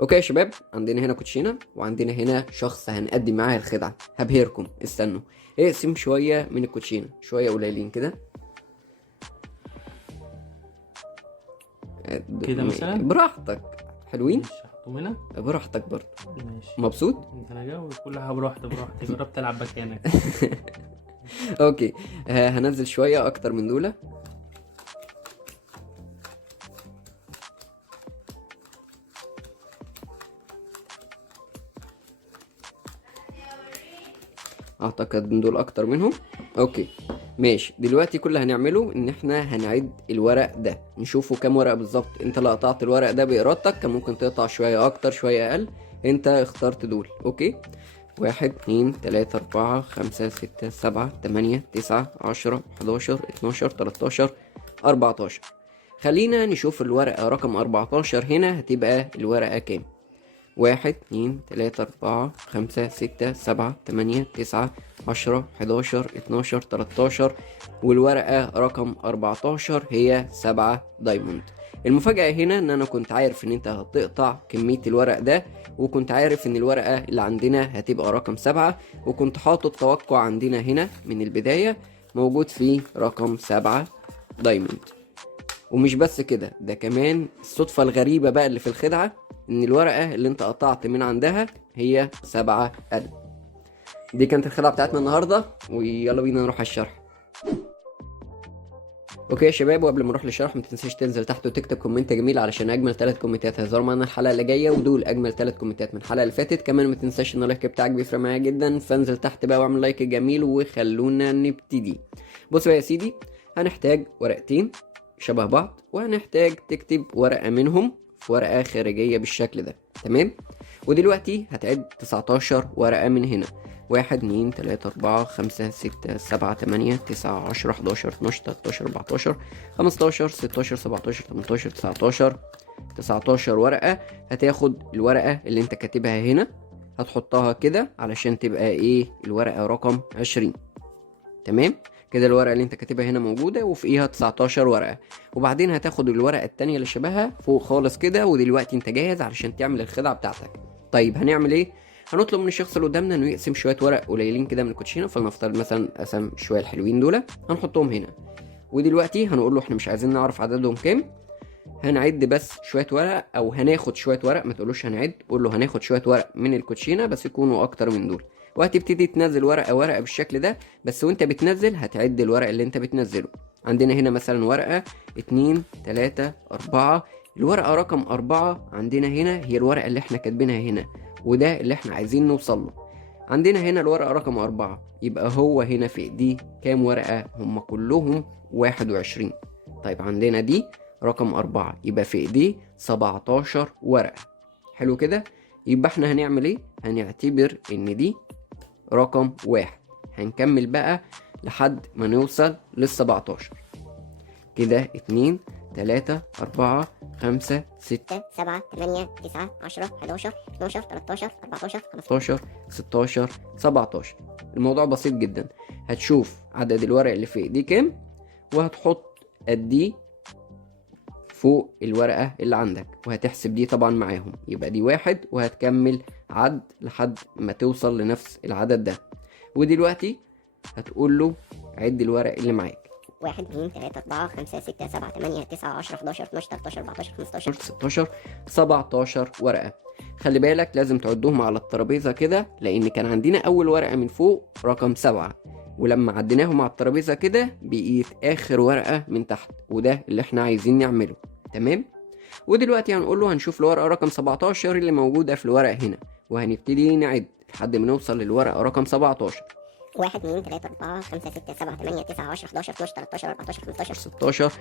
اوكي يا شباب، عندنا هنا كوتشينه وعندنا هنا شخص هنقدم معاه الخدعه. هبهركم، استنوا. اقسم شويه من الكوتشينه، شويه قليلين كده كده مثلا. براحتك. حلوين. ماشي، هحطهم هنا. براحتك برضه. ماشي. مبسوط. انا جاوب كل حاجه براحتي جربت العب مكانك. اوكي. هنزل شويه اكتر من دول. اعتقد ان دول اكتر منهم. اوكي ماشي. دلوقتي كل اللي هنعمله ان احنا هنعد الورق ده، نشوفه كام ورقه بالظبط. انت اللي قطعت الورق ده بارادتك، كان ممكن تقطع شويه اكتر شويه اقل، انت اخترت دول. اوكي، 1 2 3 4 5 6 7 8 9 10 11 12 13 14. خلينا نشوف الورقة رقم 14 هنا هتبقى الورقة كام. 1 2 3 4 5 6 7 8 9 10 11 12 13. والورقة رقم 14 هي 7 دايموند. المفاجأة هنا ان انا كنت عارف ان انت هتقطع كمية الورق ده، وكنت عارف ان الورقة اللي عندنا هتبقى رقم 7، وكنت حاطط توقع عندنا هنا من البداية موجود فيه رقم 7 دايموند. ومش بس كده، ده كمان الصدفة الغريبة بقى اللي في الخدعة ان الورقة اللي انت قطعت من عندها هي 7 قلب. دي كانت الخدعة بتاعتنا النهاردة، ويلا بينا نروح على الشرح. اوكي يا شباب، وقبل ما نروح للشرح ما تنساش تنزل تحت وتكتب كومنت جميل علشان اجمل 3 كومنتات هيظهروا معانا الحلقه اللي جايه، ودول اجمل 3 كومنتات من الحلقه اللي فاتت. كمان ما تنساش ان اللايك بتاعك بيفرق معايا جدا، فانزل تحت بقى واعمل لايك جميل وخلونا نبتدي. بص بقى يا سيدي، هنحتاج ورقتين شبه بعض، وهنحتاج تكتب ورقه منهم في ورقه خارجيه بالشكل ده. تمام. ودلوقتي هتعد 19 ورقه من هنا. 1 2 3 4 5 6 7 8 9 10 11 12 13 14 15 16 17 18 19. 19 ورقة. هتاخد الورقة اللي انت كاتبها هنا، هتحطها كده علشان تبقى ايه الورقة رقم 20. تمام كده، الورقة اللي انت كاتبها هنا موجودة وفوقيها 19 ورقة. وبعدين هتاخد الورقة التانية اللي شبهها فوق خالص كده، ودلوقتي انت جاهز علشان تعمل الخدعة بتاعتك. طيب هنعمل ايه؟ هنطلب من الشخص اللي قدامنا انه يقسم شويه ورق قليلين كده من الكوتشينه، فلنفترض مثلا قسم شويه الحلوين دول، هنحطهم هنا. ودلوقتي هنقول له احنا مش عايزين نعرف عددهم كام، هنعد بس شويه ورق، او هناخد شويه ورق. ما تقولوش هنعد، قول له هناخد شويه ورق من الكوتشينه بس يكونوا اكتر من دول. وهتبتدي تنزل ورقه ورقه بالشكل ده، بس وانت بتنزل هتعد الورق اللي انت بتنزله. عندنا هنا مثلا ورقه 2 3 4. الورقه رقم 4 عندنا هنا هي الورقه اللي احنا كاتبينها هنا، وده اللي احنا عايزين نوصل له. عندنا هنا الورقة رقم 4، يبقى هو هنا في ايديه كام ورقة؟ هم كلهم 21. طيب عندنا دي رقم 4، يبقى في ايديه 17 ورقة. حلو كده. يبقى احنا هنعمل ايه؟ هنعتبر ان دي رقم 1. هنكمل بقى لحد ما نوصل لل17. كده 2 3 4 5 6 7 8 9 10 11 12 13 14 15 16 17. الموضوع بسيط جدا. هتشوف عدد الورق اللي في ايديه كام، وهتحط قديه فوق الورقة اللي عندك، وهتحسب دي طبعا معاهم، يبقى دي 1، وهتكمل عد لحد ما توصل لنفس العدد ده. ودلوقتي هتقول له عد الورق اللي معاك. 1 2 3 4 5 6 7 8 9 10 11 12 13 14 15 16 17 ورقة. خلي بالك لازم تعدهم على الترابيزة كده، لأن كان عندنا أول ورقة من فوق رقم 7، ولما عديناهم على الترابيزة كده بقيت آخر ورقة من تحت، وده اللي احنا عايزين نعمله. تمام. ودلوقتي هنقول له هنشوف الورقة رقم 17 اللي موجودة في الورق هنا، وهنبتدي نعد لحد ما نوصل للورقة رقم 17. 1 2 3 4 5 6 7 8 9 10 11 12 13 14 15 16.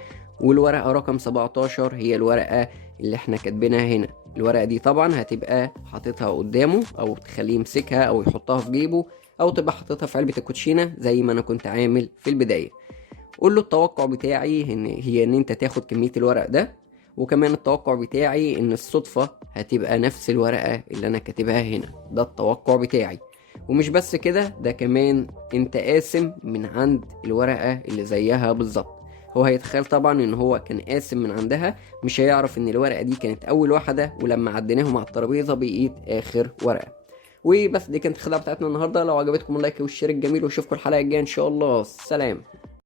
والورقة رقم 17 هي الورقة اللي احنا كاتبينها هنا. الورقة دي طبعا هتبقى حاططها قدامه، او تخليه يمسكها او يحطها في جيبه، او تبقى حاططها في علبة الكوتشينة زي ما انا كنت عامل في البداية. قول له التوقع بتاعي ان انت تاخد كمية الورق ده، وكمان التوقع بتاعي ان الصدفة هتبقى نفس الورقة اللي انا كاتبها هنا. ده التوقع بتاعي. ومش بس كده، ده كمان انت قاسم من عند الورقة اللي زيها بالظبط. هو هيتخيل طبعا ان هو كان قاسم من عندها، مش هيعرف ان الورقه دي كانت اول واحده، ولما عديناهم على الترابيزه بقيت اخر ورقه. وبس دي كانت الخدعه بتاعتنا النهارده. لو عجبتكم اللايك والشير الجميل، واشوفكم الحلقه الجايه ان شاء الله. سلام.